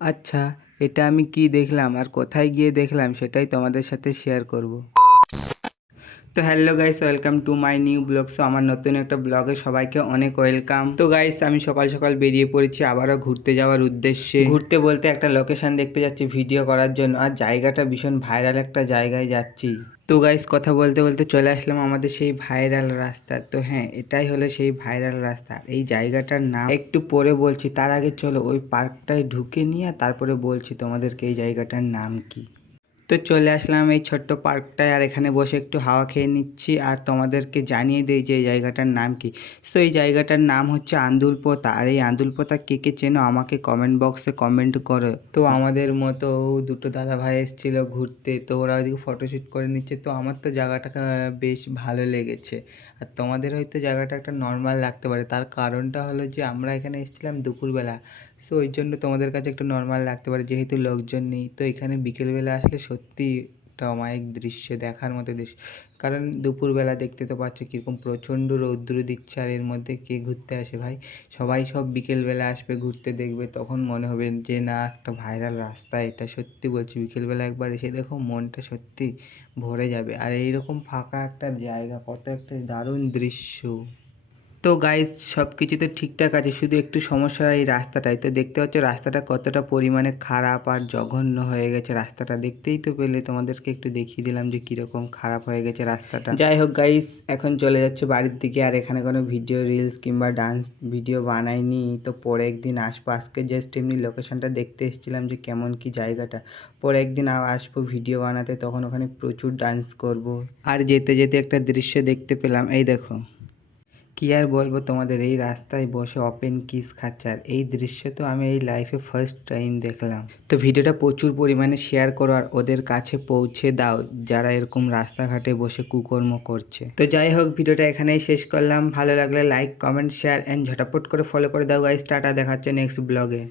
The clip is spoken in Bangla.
আচ্ছা, এটা আমি কি দেখলাম আর কোথায় গিয়ে দেখলাম সেটাই তোমাদের সাথে শেয়ার করব। তো hello guys, welcome to my new blog. So আমার নতুন একটা ব্লগে সবাইকে অনেক ওয়েলকাম। তো গাইস, আমি সকাল সকাল বেরিয়ে পড়েছি আবারও ঘুরতে যাওয়ার উদ্দেশ্যে। ঘুরতে বলতে একটা লোকেশন দেখতে যাচ্ছি ভিডিও করার জন্য, আর জায়গাটা ভীষণ ভাইরাল একটা জায়গায় যাচ্ছি। তো গাইস, কথা বলতে বলতে চলে আসলাম আমাদের সেই ভাইরাল রাস্তা। তো হ্যাঁ, এটাই হলো সেই ভাইরাল রাস্তা। এই জায়গাটার নাম একটু পরে বলছি, তার আগে চলো ওই পার্কটায় ঢুকে নিয়ে তারপরে বলছি তোমাদেরকে এই জায়গাটার নাম কি। তো চলে আসলাম এই ছোট্ট পার্কটায়, আর এখানে বসে একটু হাওয়া খেয়ে নিচ্ছি আর তোমাদেরকে জানিয়ে দিই যে এই জায়গাটার নাম কি। সো এই জায়গাটার নাম হচ্ছে আন্দুলপোতা। আর এই আন্দুলপোতা কে কে চেনো আমাকে কমেন্ট বক্সে কমেন্ট করো। তো আমাদের মতো দুটো দাদা ভাই এসেছিল ঘুরতে, তো ওরা ওইদিকে ফটোশ্যুট করে নিচ্ছে। তো আমার তো জায়গাটা বেশ ভালো লেগেছে, আর তোমাদের হয়তো জায়গাটা একটা নর্মাল লাগতে পারে। তার কারণটা হলো যে আমরা এখানে এসেছিলাম দুপুরবেলা, সো ওই জন্য তোমাদের কাছে একটু নর্মাল লাগতে পারে যেহেতু লোকজন নেই। তো এখানে বিকেলবেলা আসলে সত্যি একটা অমায়িক দৃশ্য, দেখার মতো দৃশ্য। কারণ দুপুরবেলা দেখতে তো পাচ্ছ কীরকম প্রচণ্ড রৌদ্র দিচ্ছে, আর এর মধ্যে কে ঘুরতে আসে ভাই? সবাই সব বিকেলবেলা আসবে ঘুরতে, দেখবে তখন মনে হবে যে না, একটা ভাইরাল রাস্তা এটা। সত্যি বলছি, বিকেলবেলা একবার এসে দেখো, মনটা সত্যি ভরে যাবে। আর এইরকম ফাঁকা একটা জায়গা, কত একটা দারুণ দৃশ্য। তো গাইস, সব কিছু তো ঠিকঠাক আছে, শুধু একটু সমস্যা এই রাস্তাটাই। তো দেখতে পাচ্ছ রাস্তাটা কতটা পরিমাণে খারাপ আর জঘন্য হয়ে গেছে রাস্তাটা। দেখতেই তো পেলে, তোমাদেরকে একটু দেখিয়ে দিলাম যে কীরকম খারাপ হয়ে গেছে রাস্তাটা। যাই হোক গাইস, এখন চলে যাচ্ছে বাড়ির দিকে। আর এখানে কোনো ভিডিও রিলস কিংবা ডান্স ভিডিও বানাইনি, তো পরে একদিন আসবো। আজকে জাস্ট এমনি লোকেশনটা দেখতে এসেছিলাম যে কেমন কি জায়গাটা। পরে একদিন আসবো ভিডিও বানাতে, তখন ওখানে প্রচুর ডান্স করব। আর যেতে যেতে একটা দৃশ্য দেখতে পেলাম, এই দেখো। কি আর বলবো তোমাদের, এই রাস্তায় বসে ওপেন কিস খাচ্ছে, আর এই দৃশ্য তো আমি এই লাইফে ফার্স্ট টাইম দেখলাম। তো ভিডিওটা প্রচুর পরিমাণে শেয়ার করো আর ওদের কাছে পৌঁছে দাও যারা এরকম রাস্তাঘাটে বসে কুকর্ম করছে। তো যাই হোক, ভিডিওটা এখানেই শেষ করলাম। ভালো লাগলে লাইক কমেন্ট শেয়ার অ্যান্ড ঝটাপট করে ফলো করে দাও গাইস। টাটা, দেখা হচ্ছে নেক্সট ব্লগে।